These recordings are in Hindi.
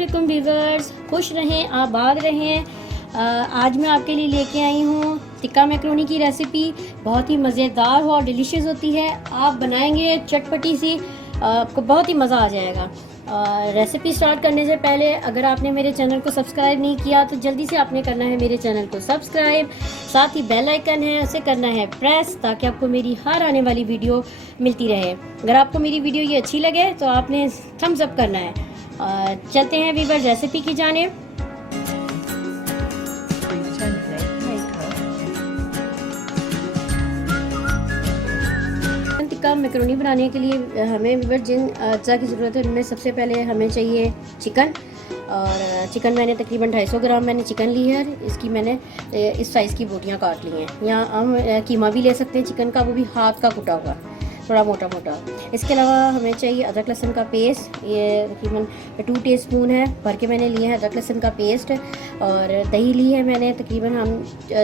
अस्सलामुअलैकुम व्यूवर्स, खुश रहें, आबाद रहें। आज मैं आपके लिए लेके आई हूँ टिक्का मैकरोनी की रेसिपी। बहुत ही मज़ेदार और डिलीशियस होती है। आप बनाएंगे चटपटी सी, आपको बहुत ही मज़ा आ जाएगा। रेसिपी स्टार्ट करने से पहले अगर आपने मेरे चैनल को सब्सक्राइब नहीं किया तो जल्दी से आपने करना है मेरे चैनल को सब्सक्राइब। साथ ही बेल आइकन है, उसे करना है प्रेस, ताकि आपको मेरी हर आने वाली वीडियो मिलती रहे। अगर आपको मेरी वीडियो ये अच्छी लगे तो आपने थम्स अप करना है। चलते हैं वीवर रेसिपी की जानिब। टिक्का मैकरोनी बनाने के लिए हमें वीवर जिन अज्जा की ज़रूरत है उनमें सबसे पहले हमें चाहिए चिकन। और चिकन मैंने तकरीबन 250 ग्राम मैंने चिकन ली है। इसकी मैंने इस साइज़ की बोटियाँ काट ली हैं। यहाँ हम कीमा भी ले सकते हैं चिकन का, वो भी हाथ का कुटा हुआ, थोड़ा मोटा मोटा। इसके अलावा हमें चाहिए अदरक लहसुन का पेस्ट, ये तकरीबन 2 टीस्पून है भर के मैंने लिया है अदरक लहसुन का पेस्ट। और दही ली है मैंने तकरीबन हम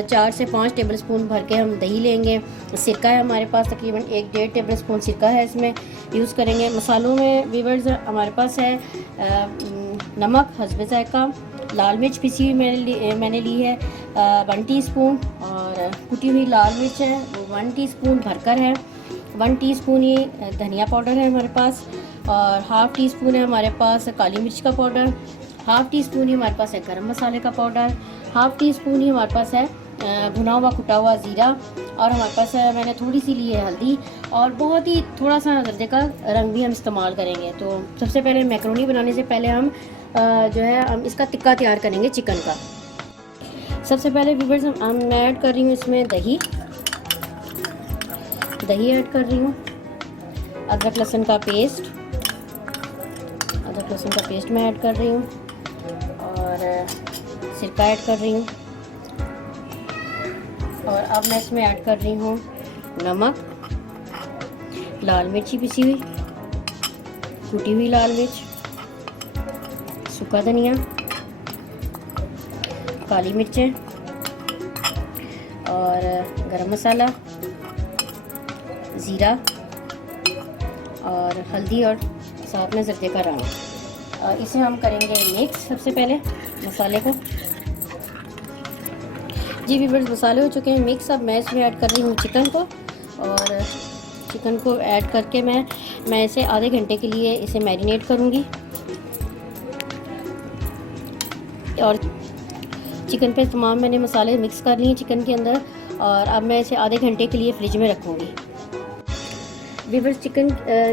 4 से 5 टेबल स्पून भर के हम दही लेंगे। सिरका है हमारे पास तकरीबन 1-1.5 टेबल स्पून सिरका है, इसमें यूज़ करेंगे। मसालों में वीवर्स हमारे पास है नमक हस्बे जायका, लाल मिर्च पिसी हुई मैंने ली है 1 टीस्पून, और कुटी हुई लाल मिर्च है वो 1 टीस्पून भरकर है। 1 टीस्पून ही धनिया पाउडर है हमारे पास, और हाफ़ टी स्पून है हमारे पास काली मिर्च का पाउडर, हाफ़ टी स्पून ही हमारे पास है गरम मसाले का पाउडर, हाफ़ टी स्पून ही हमारे पास है भुना हुआ कुटा हुआ ज़ीरा, और हमारे पास मैंने थोड़ी सी ली है हल्दी, और बहुत ही थोड़ा सा जर्दे का रंग भी हम इस्तेमाल करेंगे। तो सबसे पहले मैकरोनी बनाने से पहले हम जो है हम इसका टिक्का तैयार करेंगे चिकन का। सबसे पहले व्यूअर्स मैं ऐड कर रही हूँ इसमें दही ऐड कर रही हूँ, अदरक लहसुन का पेस्ट मैं ऐड कर रही हूँ, और सिरका ऐड कर रही हूँ, और अब मैं इसमें ऐड कर रही हूँ नमक, लाल मिर्ची पिसी हुई, कुटी हुई लाल मिर्च, सूखा धनिया, काली मिर्चें, और गरम मसाला, ज़ीरा, और हल्दी, और साथ में ज़र्दे का रंग। इसे हम करेंगे मिक्स सबसे पहले मसाले को। जी व्यूअर्स, मसाले हो चुके हैं मिक्स। अब मैं इसमें ऐड कर रही हूँ चिकन को, और चिकन को ऐड करके मैं इसे आधे घंटे के लिए इसे मैरिनेट करूँगी। और चिकन पे तमाम मैंने मसाले मिक्स कर लिए चिकन के अंदर, और अब मैं इसे आधे घंटे के लिए फ्रिज में रखूँगी। व्यूअर्स, चिकन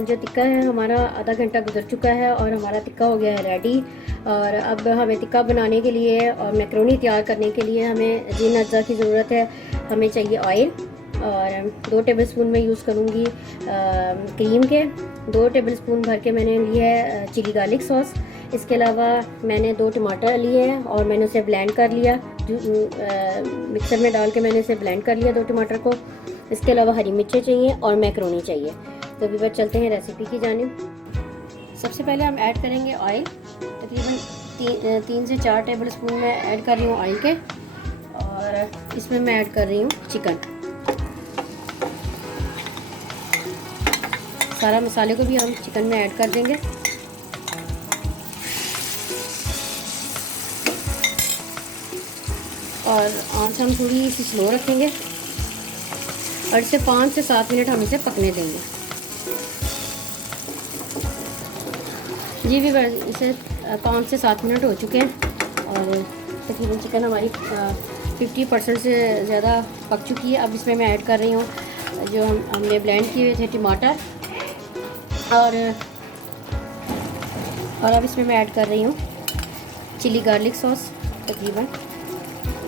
जो टिक्का है हमारा आधा घंटा गुजर चुका है और हमारा टिक्का हो गया है रेडी। और अब हमें टिक्का बनाने के लिए और मैकरोनी तैयार करने के लिए हमें जिन अज्जा की ज़रूरत है, हमें चाहिए ऑयल, और 2 टेबल स्पून में यूज़ करूँगी क्रीम के। 2 टेबल स्पून भर के मैंने लिए है चिली गार्लिक सॉस। इसके अलावा मैंने 2 टमाटर लिए हैं और मैंने उसे ब्लेंड कर लिया, मिक्सर में डाल के मैंने इसे ब्लेंड कर लिया 2 टमाटर को। इसके अलावा हरी मिर्चें चाहिए और मैकरोनी चाहिए। तो अभी बात चलते हैं रेसिपी की जानिब। सबसे पहले हम ऐड करेंगे ऑयल, तकरीबन 3 से 4 टेबल स्पून में ऐड कर रही हूँ ऑयल के, और इसमें मैं ऐड कर रही हूँ चिकन। सारा मसाले को भी हम चिकन में ऐड कर देंगे, और आंच हम थोड़ी सी स्लो रखेंगे, और इसे 5 से 7 मिनट हम इसे पकने देंगे। जी भी इसे 5 से 7 मिनट हो चुके हैं, और तकरीबन चिकन हमारी 50% से ज़्यादा पक चुकी है। अब इसमें मैं ऐड कर रही हूँ जो हमने ब्लेंड किए हुए थे टमाटर, और अब इसमें मैं ऐड कर रही हूँ चिली गार्लिक सॉस, तकरीबन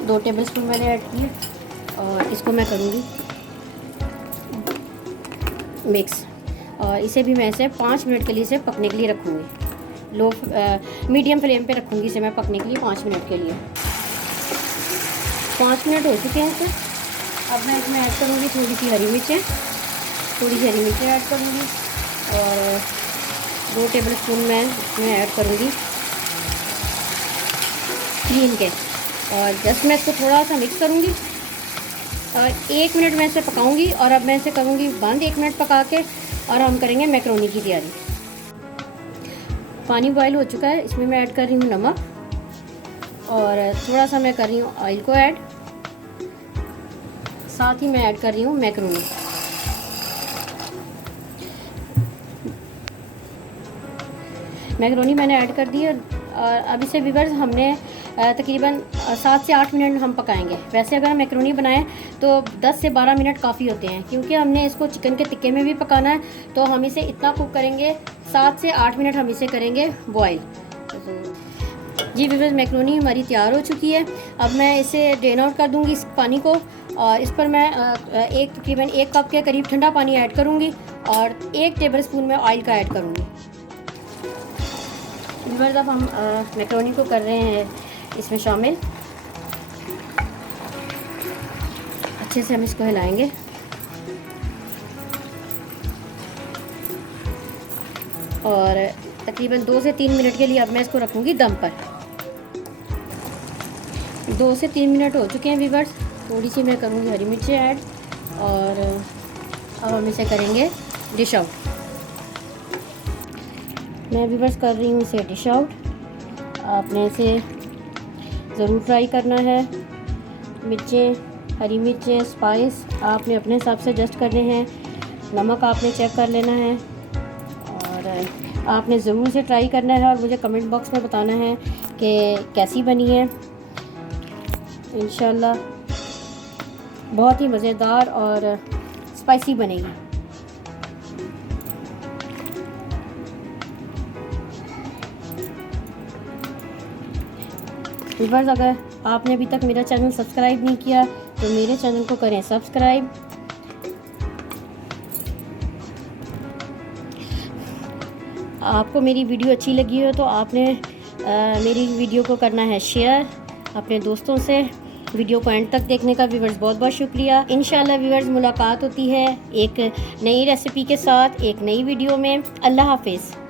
2 टेबल स्पून मैंने ऐड किए, और इसको मैं करूँगी मिक्स, और इसे भी मैं इसे 5 मिनट के लिए इसे पकने के लिए रखूँगी। मीडियम फ्लेम पे रखूँगी इसे मैं पकने के लिए 5 मिनट के लिए। 5 मिनट हो चुके हैं इसे। अब मैं इसमें ऐड करूँगी थोड़ी सी हरी मिर्चें ऐड करूँगी, और 2 टेबल स्पून मैं इसमें ऐड करूँगी क्रीम के, और जस्ट मैं इसको थोड़ा सा मिक्स करूँगी, और 1 मिनट मैं इसे पकाऊंगी। और अब मैं इसे करूँगी बंद 1 मिनट पका के, और हम करेंगे मैकरोनी की तैयारी। पानी बॉयल हो चुका है, इसमें मैं ऐड कर रही हूँ नमक और थोड़ा सा मैं कर रही हूँ ऑयल को ऐड। साथ ही मैं ऐड कर रही हूँ मैक्रोनी। मैक्रोनी मैंने ऐड कर दी है और अब इसे व्यूअर्स हमने तकरीबन 7 से 8 मिनट हम पकाएंगे। वैसे अगर हम मैक्रोनी बनाएं तो 10 से 12 मिनट काफ़ी होते हैं, क्योंकि हमने इसको चिकन के टिक्के में भी पकाना है, तो हम इसे इतना कुक करेंगे 7 से 8 मिनट हम इसे करेंगे बॉयल। जी व्यूअर्स, मैक्रोनी हमारी तैयार हो चुकी है। अब मैं इसे ड्रेन आउट कर दूंगी इस पानी को और इस पर मैं तकरीबन 1 कप के करीब ठंडा पानी ऐड करूंगी और 1 टेबलस्पून में ऑयल का ऐड करूंगी। व्यूअर्स, अब हम मैक्रोनी को कर रहे हैं इसमें शामिल। अच्छे से हम इसको हिलाएंगे और तकरीबन 2 से 3 मिनट के लिए अब मैं इसको रखूँगी दम पर। 2 से 3 मिनट हो चुके हैं व्यूअर्स। थोड़ी सी मैं करूँगी हरी मिर्ची ऐड और अब हम इसे करेंगे डिश आउट। मैं व्यूअर्स कर रही हूँ इसे डिश आउट। आपने इसे ज़रूर ट्राई करना है। मिर्चें, हरी मिर्चें, स्पाइस आपने अपने हिसाब से एडजस्ट करने हैं। नमक आपने चेक कर लेना है और आपने ज़रूर से ट्राई करना है और मुझे कमेंट बॉक्स में बताना है कि कैसी बनी है। इंशाल्लाह बहुत ही मज़ेदार और स्पाइसी बनेगी। व्यूअर्स, अगर आपने अभी तक मेरा चैनल सब्सक्राइब नहीं किया तो मेरे चैनल को करें सब्सक्राइब। आपको मेरी वीडियो अच्छी लगी हो तो आपने मेरी वीडियो को करना है शेयर अपने दोस्तों से। वीडियो को एंड तक देखने का व्यूअर्स बहुत बहुत शुक्रिया। इंशाल्लाह व्यूअर्स मुलाकात होती है एक नई रेसिपी के साथ एक नई वीडियो में। अल्लाह हाफिज़।